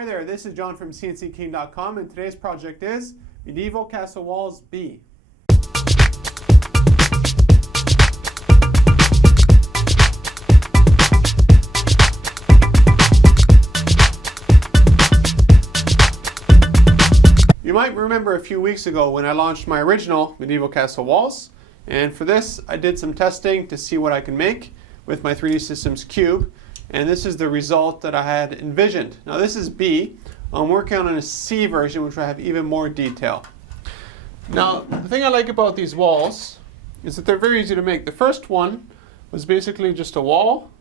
Hi there, this is John from CNCKing.com, and today's project is Medieval Castle Walls B. You might remember a few weeks ago when I launched my original Medieval Castle Walls, and for this I did some testing to see what I can make with my 3D Systems Cube, and this is the result that I had envisioned. Now this is B. I'm working on a C version which will have even more detail. Now the thing I like about these walls is that they're very easy to make. The first one was basically just a wall,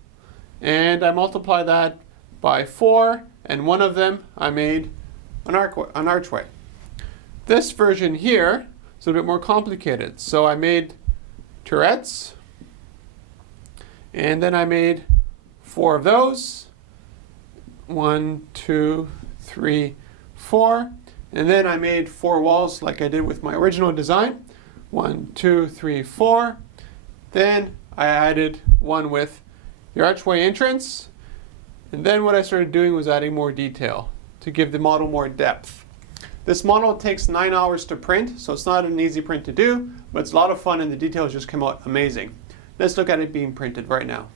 and I multiplied that by 4, and one of them I made an archway. This version here is a bit more complicated. So I made turrets, and then I made 4 of those. 1, 2, 3, 4. And then I made 4 walls like I did with my original design. 1, 2, 3, 4. Then I added one with the archway entrance. And then what I started doing was adding more detail to give the model more depth. This model takes 9 hours to print, so it's not an easy print to do, but it's a lot of fun and the details just come out amazing. Let's look at it being printed right now.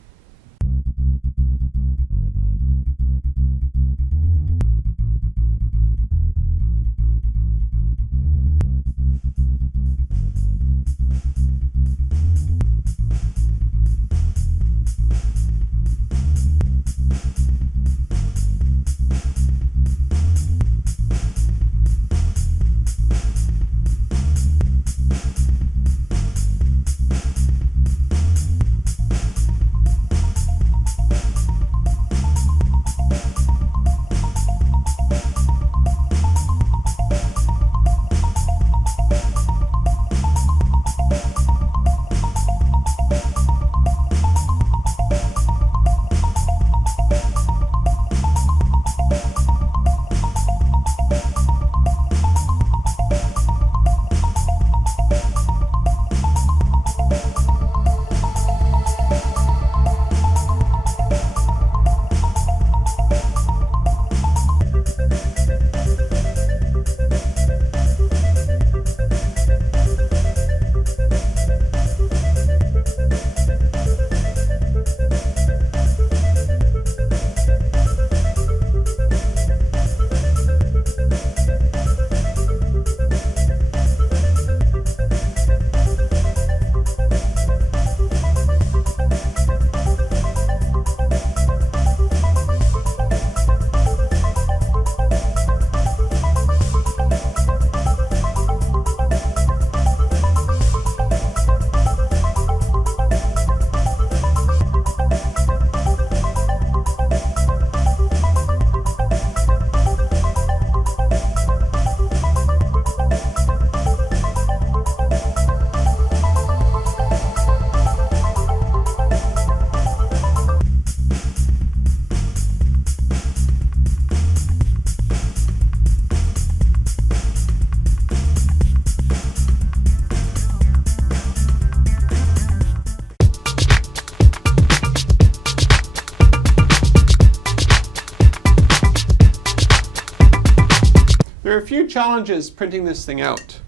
There are a few challenges printing this thing out.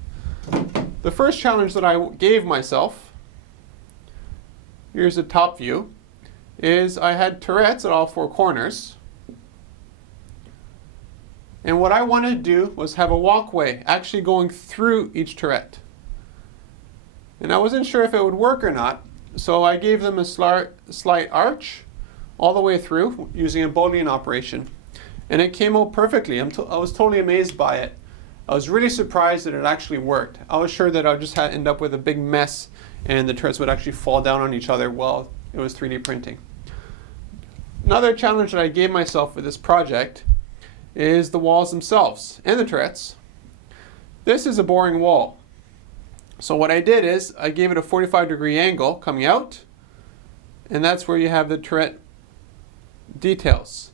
The first challenge that I gave myself, here's the top view, is I had turrets at all 4 corners. And what I wanted to do was have a walkway actually going through each turret. And I wasn't sure if it would work or not, so I gave them a slight arch all the way through using a Boolean operation. And it came out perfectly. I was totally amazed by it. I was really surprised that it actually worked. I was sure that I would just end up with a big mess and the turrets would actually fall down on each other while it was 3D printing. Another challenge that I gave myself with this project is the walls themselves and the turrets. This is a boring wall. So what I did is I gave it a 45-degree angle coming out, and that's where you have the turret details.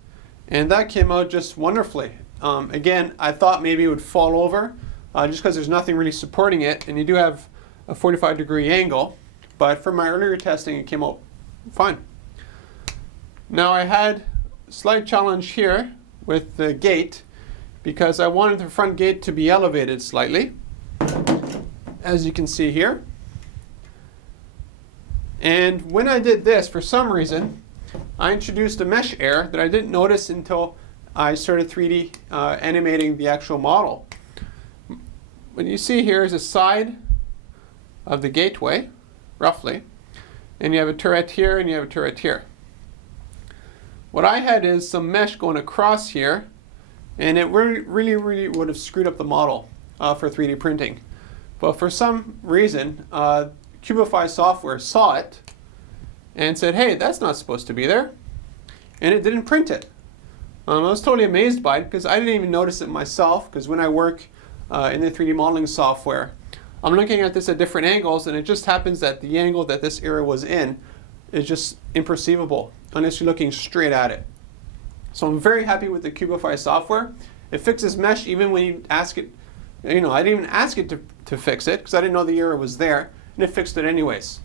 And that came out just wonderfully. Again, I thought maybe it would fall over just because there's nothing really supporting it, and you do have a 45-degree angle, but from my earlier testing it came out fine. Now I had a slight challenge here with the gate because I wanted the front gate to be elevated slightly, as you can see here. And when I did this, for some reason, I introduced a mesh error that I didn't notice until I started 3D animating the actual model. What you see here is a side of the gateway, roughly, and you have a turret here and you have a turret here. What I had is some mesh going across here, and it really would have screwed up the model for 3D printing. But for some reason, Cubify software saw it and said, hey, that's not supposed to be there, and it didn't print it. I was totally amazed by it because I didn't even notice it myself, because when I work in the 3D modeling software, I'm looking at this at different angles, and it just happens that the angle that this area was in is just imperceivable unless you're looking straight at it. So I'm very happy with the Cubify software. It fixes mesh even when you ask it. I didn't even ask it to fix it because I didn't know the error was there, and it fixed it anyways.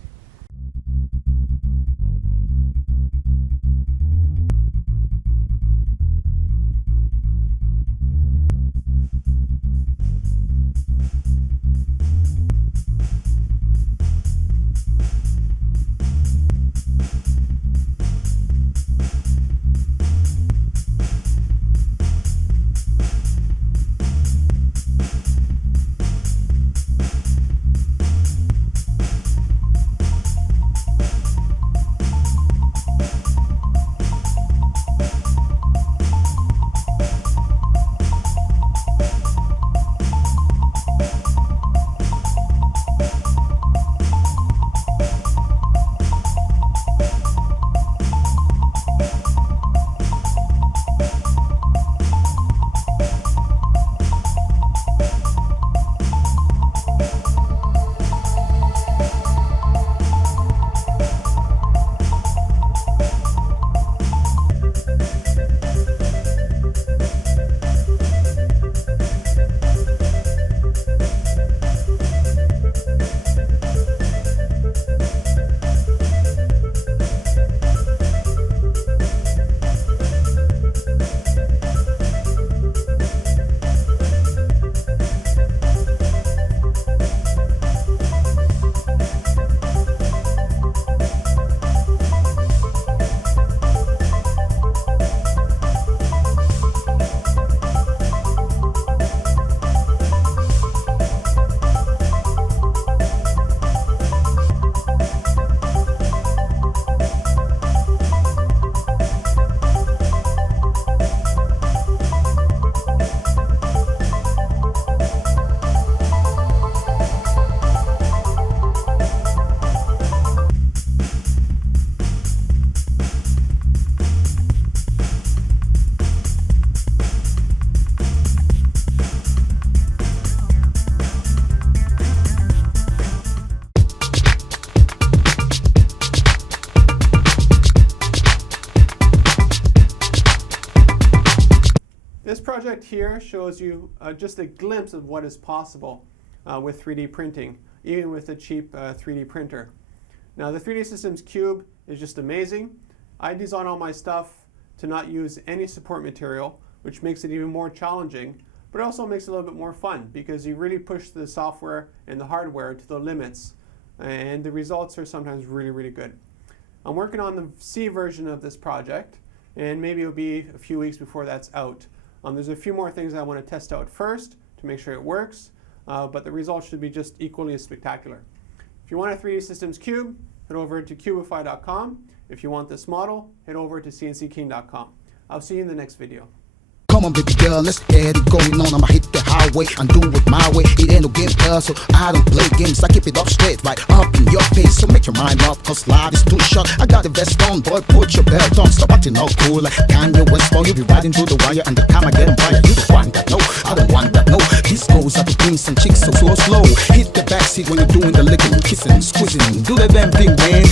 This project here shows you just a glimpse of what is possible with 3D printing, even with a cheap 3D printer. Now the 3D Systems Cube is just amazing. I design all my stuff to not use any support material, which makes it even more challenging, but it also makes it a little bit more fun because you really push the software and the hardware to the limits, and the results are sometimes really good. I'm working on the C version of this project, and maybe it'll be a few weeks before that's out. There's a few more things I want to test out first to make sure it works, but the results should be just equally as spectacular. If you want a 3D Systems Cube, head over to Cubify.com. If you want this model, head over to CNCKing.com. I'll see you in the next video. Come on, baby girl, let's get it going on. I'ma hit the highway and do it my way. It ain't no game, girl, so I don't play games. I keep it up straight, right up in your face. So make your mind up, cause life is too short. I got the vest on, boy, put your belt on. Stop acting all cool like Kanye West. You'll be riding through the wire and the time I get on fire. You don't want that, no, I don't want that, no. This goes up between some chicks so slow. Hit the backseat when you're doing the licking, kissing, squeezing. Do the damn thing, man.